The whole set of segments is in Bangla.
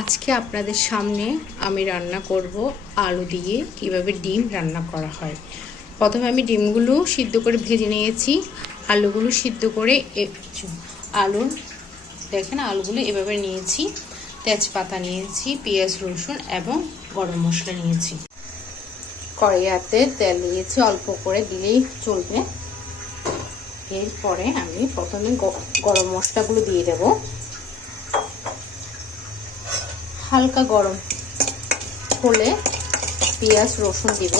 আজকে আপনাদের সামনে আমি রান্না করব আলু দিয়ে কিভাবে ডিম রান্না করা হয়। প্রথমে আমি ডিমগুলো সিদ্ধ করে ভেজে নিয়েছি। আলুগুলো সিদ্ধ করে আলুর দেখেন আলুগুলো এভাবে নিয়েছি। তেজপাতা নিয়েছি, পেঁয়াজ রসুন এবং গরম মশলা নিয়েছি। কড়াইতে তেল দিয়েছি, অল্প করে দিলেই চলবে। এরপরে আমি প্রথমে গরম মশলাগুলো দিয়ে দেব। হালকা গরম হলে পেঁয়াজ রসুন দিব।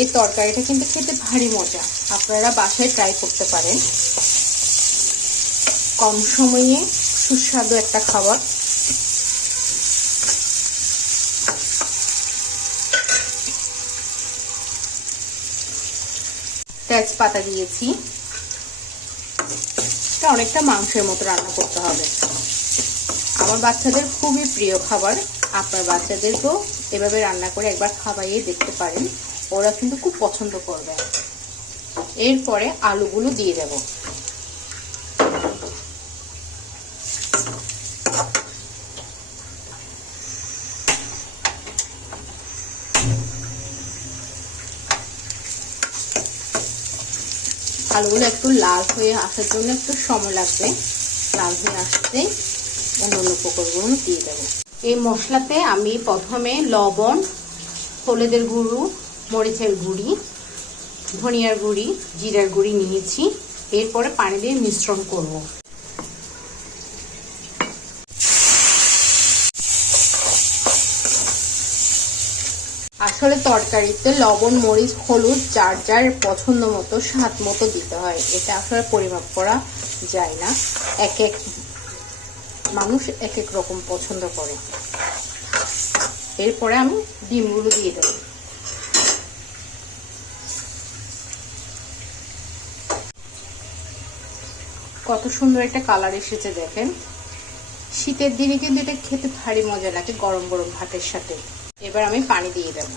এই তরকারিটা কিন্তু খেতে ভারী মজা, আপনারা বাসায় ট্রাই করতে পারেন। কম সময়ে সুস্বাদু একটা খাবার। তেজপাতা দিয়েছি। এটা অনেকটা মাংসের মতো রান্না করতে হবে। আমার বাচ্চাদের খুবই প্রিয় খাবার। আপনার বাচ্চাদেরকেও এভাবে রান্না করে একবার খাওয়াইয়ে দেখতে পারেন, ওরা কিন্তু খুব পছন্দ করবে। এরপরে আলুগুলো দিয়ে দেব। আলুগুলো একটু লাল হয়ে আসার জন্য একটু সময় লাগবে। লাল হয়ে আসতেই অন্য উপকরণগুলো দিয়ে দেবো। এই মশলাতে আমি প্রথমে লবণ, হলুদের গুঁড়ো, মরিচের গুঁড়ি, ধনিয়ার গুঁড়ি, জিরার গুঁড়ি নিয়েছি। এরপরে পানি দিয়ে মিশ্রণ করব। আসলে তরকারিতে লবণ, মরিচ, হলুদ যার যার পছন্দ মতো স্বাদ মতো দিতে হয়। এটা আসলে পরিমাপ করা যায় না, এক এক মানুষ এক এক রকম পছন্দ করে। এরপরে আমি ডিমগুলো দিয়ে দেব। কত সুন্দর একটা কালার এসেছে দেখেন। শীতের দিনে কিন্তু এটা খেতে ভারী মজা লাগে গরম গরম ভাতের সাথে। এবার আমি পানি দিয়ে দেব।